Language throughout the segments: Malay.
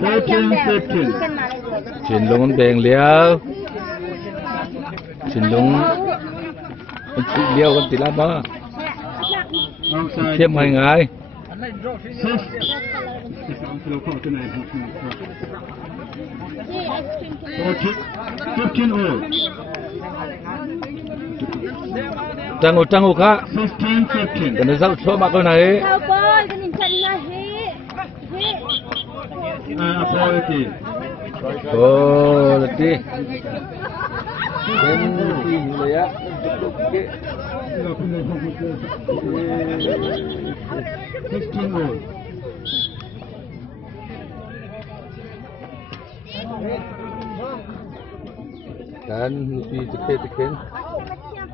14, 15. Chuyển lông bèn liao. Chuyển lông chịu liao con tí lắm á. Outside. Thêm hai ngày. 6. 15 all. Trang ngô khác. 16, 15. Cái này dạo số mà con này. Kau boy, kening canlah Authority. Oh, letih. Dan ini ya. Okey. 16 all. Dan lebih tekan.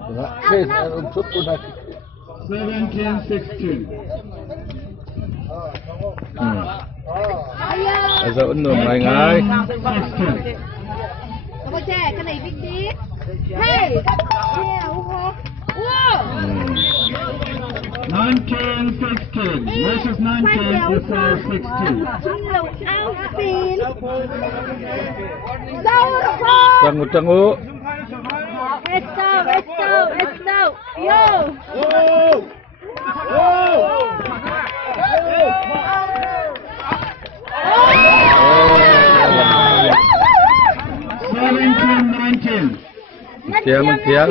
Enggak, saya untuk pun nak. 17, 16. Azab undung hai ngai. 16. Kau cek, cái này big big. Hey, wow. 19, 16. Versus 19 is 16. Alvin. Tanggu. Let's go. Yo. 17, 19. Tiang.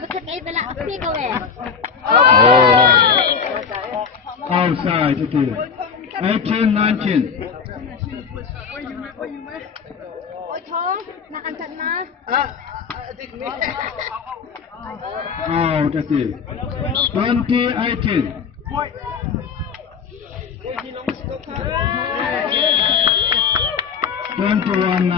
Betul pula api kau Oh. Outside it is. 18, 19. Ôi Thong, nak antar na. Out it is. 20, 18. 21, 19.